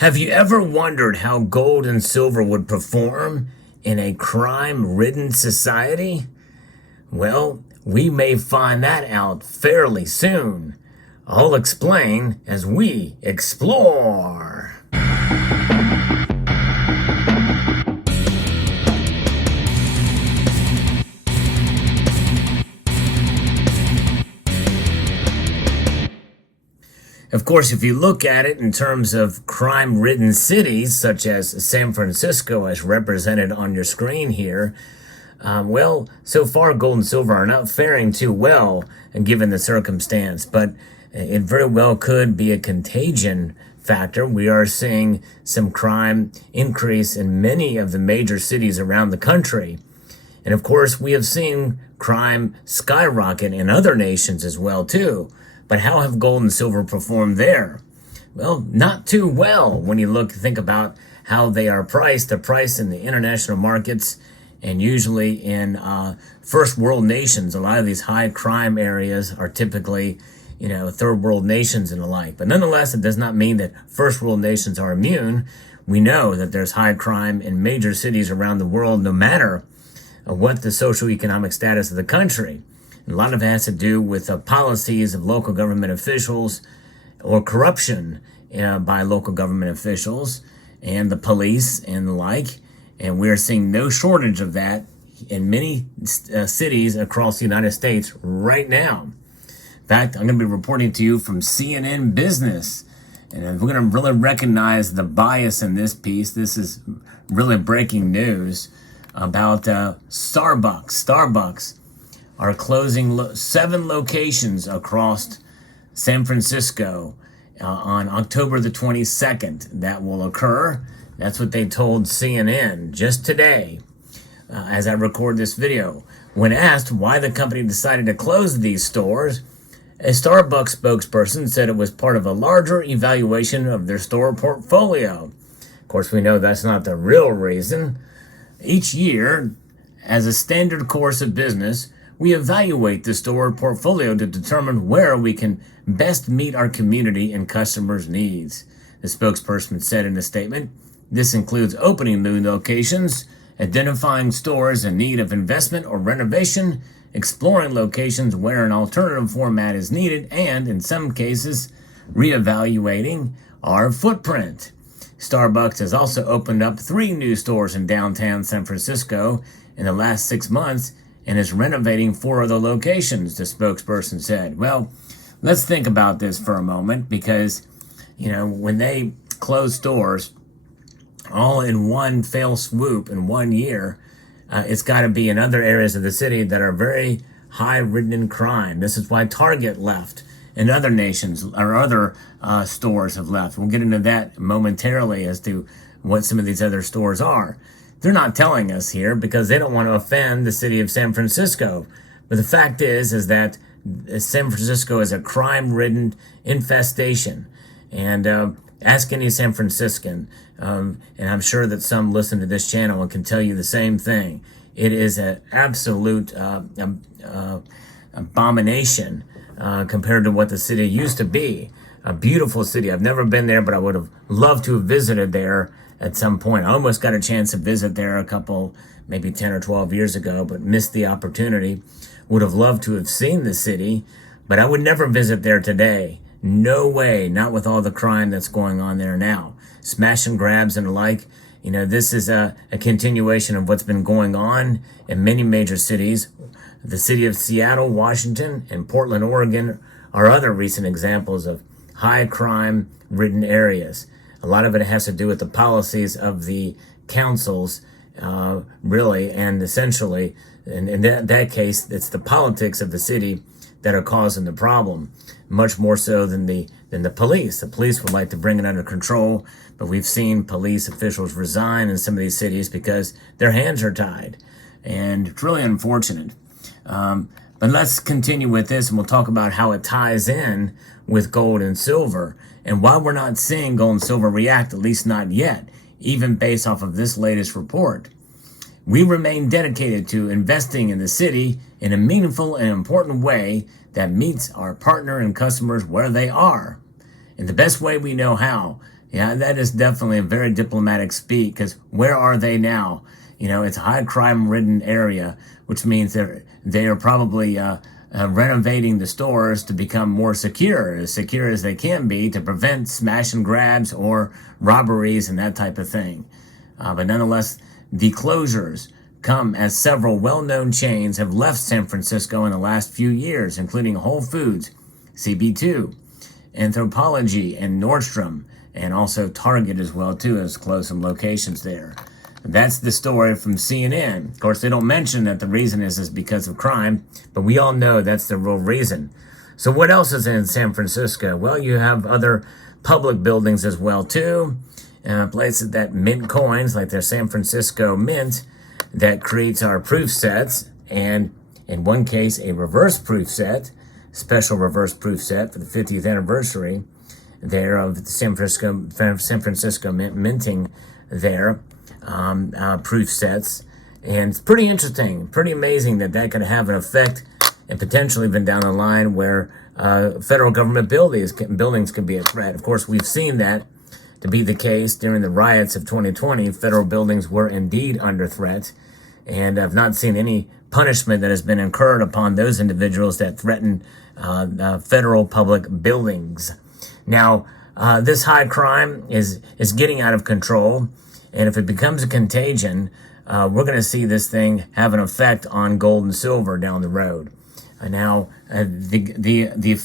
Have you ever wondered how gold and silver would perform in a crime-ridden society? Well, we may find that out fairly soon. I'll explain as we explore. Of course, if you look at it in terms of crime-ridden cities, such as San Francisco, as represented on your screen here, so far gold and silver are not faring too well, given the circumstance, but it very well could be a contagion factor. We are seeing some crime increase in many of the major cities around the country. And of course, we have seen crime skyrocket in other nations as well, too. But how have gold and silver performed there? Well, not too well when you think about how they are priced. They're priced in the international markets and usually in first world nations. A lot of these high crime areas are typically, third world nations and the like. But nonetheless, it does not mean that first world nations are immune. We know that there's high crime in major cities around the world, no matter what the socioeconomic status of the country. A lot of it has to do with policies of local government officials or corruption by local government officials and the police and the like. And we're seeing no shortage of that in many cities across the United States right now. In fact, I'm going to be reporting to you from CNN Business. And we're going to really recognize the bias in this piece. This is really breaking news about Starbucks. Starbucks are closing 7 locations across San Francisco on October the 22nd. That will occur. That's what they told CNN just today as I record this video. When asked why the company decided to close these stores, a Starbucks spokesperson said it was part of a larger evaluation of their store portfolio. Of course, we know that's not the real reason. Each year, as a standard course of business, we evaluate the store portfolio to determine where we can best meet our community and customers' needs, the spokesperson said in a statement. This includes opening new locations, identifying stores in need of investment or renovation, exploring locations where an alternative format is needed, and, in some cases, reevaluating our footprint. Starbucks has also opened up 3 new stores in downtown San Francisco in the last 6 months, and is renovating 4 other locations, the spokesperson said. Well, let's think about this for a moment because, when they close stores all in one fell swoop in 1 year, it's got to be in other areas of the city that are very high-ridden in crime. This is why Target left and other nations or other stores have left. We'll get into that momentarily as to what some of these other stores are. They're not telling us here because they don't want to offend the city of San Francisco. But the fact is that San Francisco is a crime-ridden infestation. And ask any San Franciscan, and I'm sure that some listen to this channel and can tell you the same thing. It is an absolute abomination compared to what the city used to be. A beautiful city. I've never been there, but I would have loved to have visited there at some point. I almost got a chance to visit there a couple, maybe 10 or 12 years ago, but missed the opportunity. Would have loved to have seen the city, but I would never visit there today. No way, not with all the crime that's going on there now. Smash and grabs and the like. This is a continuation of what's been going on in many major cities. The city of Seattle, Washington, and Portland, Oregon are other recent examples of high crime-ridden areas. A lot of it has to do with the policies of the councils, really, and essentially, in that case, it's the politics of the city that are causing the problem, much more so than the police. The police would like to bring it under control, but we've seen police officials resign in some of these cities because their hands are tied, and it's really unfortunate. But let's continue with this, and we'll talk about how it ties in with gold and silver, and why we're not seeing gold and silver react, at least not yet, even based off of this latest report. We remain dedicated to investing in the city in a meaningful and important way that meets our partner and customers where they are, in the best way we know how, Yeah, that is definitely a very diplomatic speak, because where are they now? It's a high crime ridden area, which means they are probably renovating the stores to become more secure as they can be, to prevent smash and grabs or robberies and that type of thing. But nonetheless, the closures come as several well-known chains have left San Francisco in the last few years, including Whole Foods, CB2, Anthropology, and Nordstrom, and also Target as well too has closed some locations there. That's the story from CNN. Of course, they don't mention that the reason is because of crime, but we all know that's the real reason. So what else is in San Francisco? Well, you have other public buildings as well too, places that mint coins, like their San Francisco Mint, that creates our proof sets, and in one case, a reverse proof set, special reverse proof set for the 50th anniversary there of the San Francisco Mint minting their proof sets. And it's pretty interesting, pretty amazing that could have an effect, and potentially even down the line where federal government buildings could be a threat. Of course, we've seen that to be the case during the riots of 2020. Federal buildings were indeed under threat, and I've not seen any punishment that has been incurred upon those individuals that threaten federal public buildings. Now, this high crime is getting out of control, and if it becomes a contagion, we're going to see this thing have an effect on gold and silver down the road. Now, the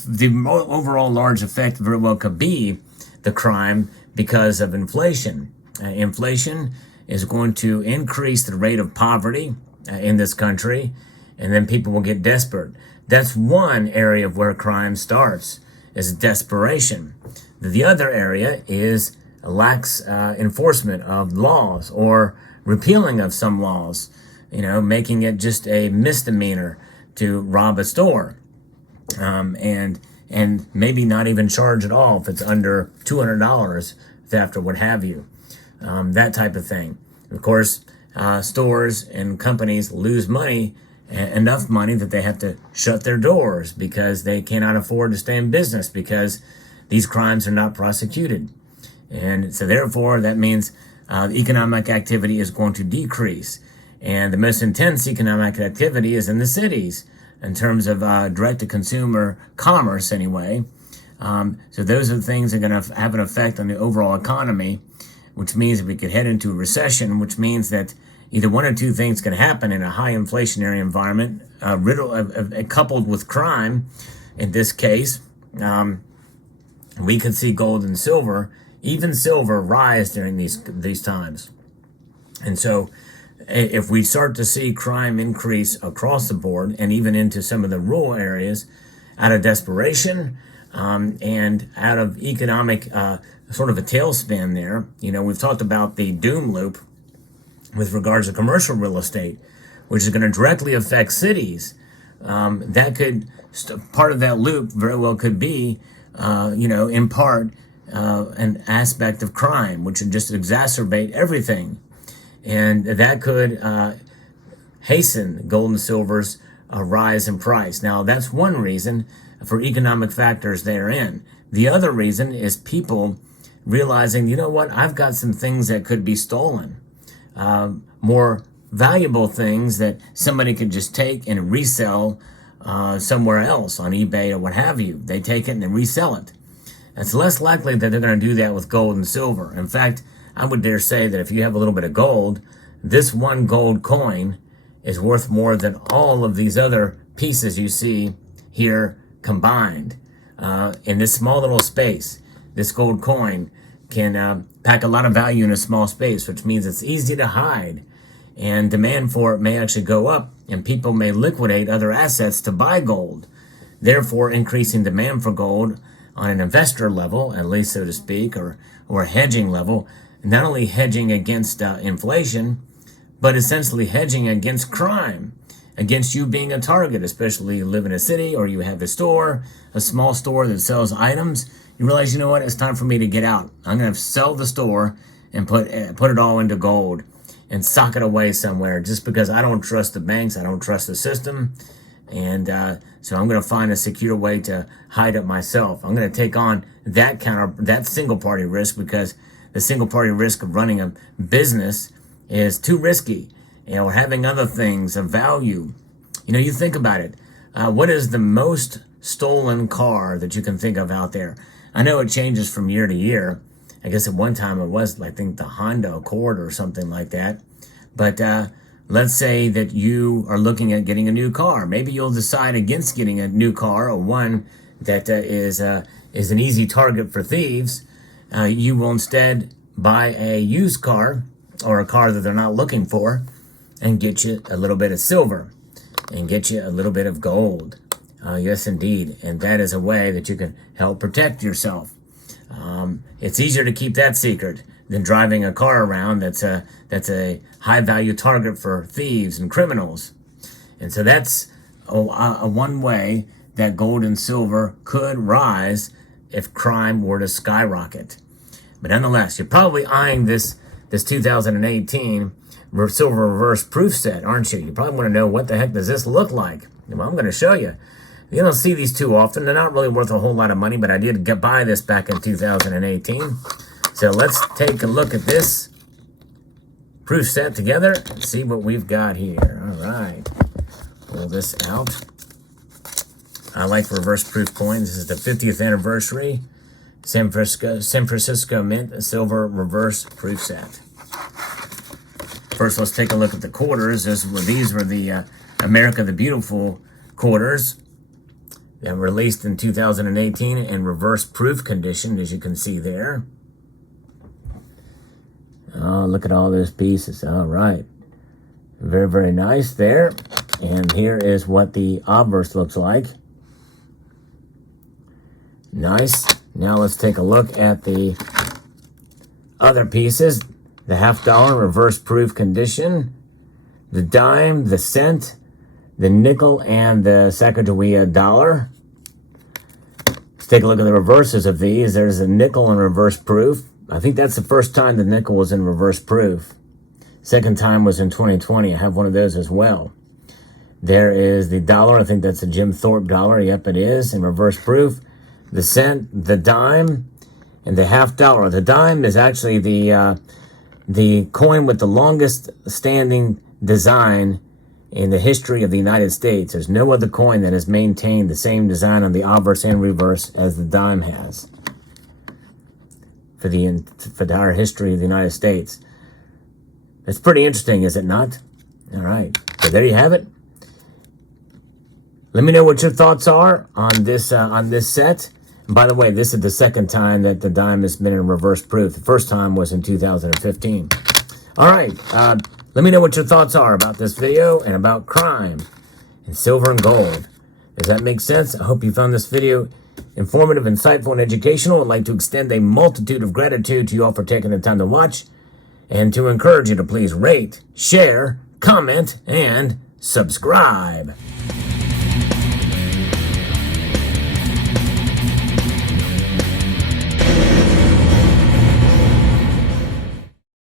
overall large effect very well could be the crime because of inflation. Inflation is going to increase the rate of poverty in this country, and then people will get desperate. That's one area of where crime starts, is desperation. The other area is lax enforcement of laws, or repealing of some laws, making it just a misdemeanor to rob a store, and maybe not even charge at all if it's under $200 theft or what have you, that type of thing. Of course, stores and companies lose money, enough money that they have to shut their doors because they cannot afford to stay in business because these crimes are not prosecuted. And so therefore, that means economic activity is going to decrease. And the most intense economic activity is in the cities in terms of direct-to-consumer commerce anyway. So those are the things that are going to have an effect on the overall economy, which means we could head into a recession, which means that either one or two things can happen in a high inflationary environment, coupled with crime. In this case, we could see gold and silver, even silver, rise during these times. And so if we start to see crime increase across the board and even into some of the rural areas out of desperation, and out of economic sort of a tailspin there, we've talked about the doom loop with regards to commercial real estate, which is going to directly affect cities. That could, part of that loop very well could be, in part, an aspect of crime, which would just exacerbate everything. And that could hasten gold and silver's rise in price. Now, that's one reason for economic factors therein. The other reason is people realizing, I've got some things that could be stolen. More valuable things that somebody could just take and resell somewhere else on eBay or what have you. They take it and they resell it. It's less likely that they're going to do that with gold and silver. In fact, I would dare say that if you have a little bit of gold, this one gold coin is worth more than all of these other pieces you see here combined. In this small little space, this gold coin can pack a lot of value in a small space, which means it's easy to hide. And demand for it may actually go up, and people may liquidate other assets to buy gold, therefore increasing demand for gold on an investor level, at least so to speak, or a hedging level, not only hedging against inflation, but essentially hedging against crime, against you being a target, especially you live in a city or you have a store, a small store that sells items. You realize, it's time for me to get out. I'm going to sell the store and put it all into gold and sock it away somewhere, just because I don't trust the banks, I don't trust the system. And So I'm going to find a secure way to hide it myself. I'm going to take on that single party risk, because the single party risk of running a business is too risky, or having other things of value. You think about it. What is the most stolen car that you can think of out there? I know it changes from year to year. I guess at one time it was, I think, the Honda Accord or something like that. But let's say that you are looking at getting a new car. Maybe you'll decide against getting a new car, or one that is an easy target for thieves. You will instead buy a used car, or a car that they're not looking for, and get you a little bit of silver and get you a little bit of gold. Yes, indeed. And that is a way that you can help protect yourself. It's easier to keep that secret than driving a car around that's a high-value target for thieves and criminals. And so that's a one way that gold and silver could rise if crime were to skyrocket. But nonetheless, you're probably eyeing this 2018 silver reverse proof set, aren't you? You probably want to know, what the heck does this look like? Well, I'm going to show you. You don't see these too often. They're not really worth a whole lot of money, but I did buy this back in 2018. So let's take a look at this proof set together and see what we've got here. All right. Pull this out. I like reverse proof coins. This is the 50th anniversary San Francisco Mint silver reverse proof set. First, let's take a look at the quarters. These were the America the Beautiful quarters that were released in 2018 in reverse proof condition, as you can see there. Oh, look at all those pieces. All right. Very, very nice there. And here is what the obverse looks like. Nice. Now let's take a look at the other pieces. The $50 reverse proof condition, the dime, the cent, the nickel, and the Sacagawea dollar. Let's take a look at the reverses of these. There's a nickel in reverse proof. I think that's the first time the nickel was in reverse proof. Second time was in 2020. I have one of those as well. There is the dollar. I think that's a Jim Thorpe dollar. Yep, it is, in reverse proof. The cent, the dime, and the $50. The dime is actually the coin with the longest standing design in the history of the United States. There's no other coin that has maintained the same design on the obverse and reverse as the dime has for the entire history of the United States. It's pretty interesting, is it not? All right, so there you have it. Let me know what your thoughts are on this set. And by the way, this is the second time that the dime has been in reverse proof. The first time was in 2015. All right, let me know what your thoughts are about this video and about crime and silver and gold. Does that make sense? I hope you found this video informative, insightful, and educational. I'd like to extend a multitude of gratitude to you all for taking the time to watch, and to encourage you to please rate, share, comment, and subscribe.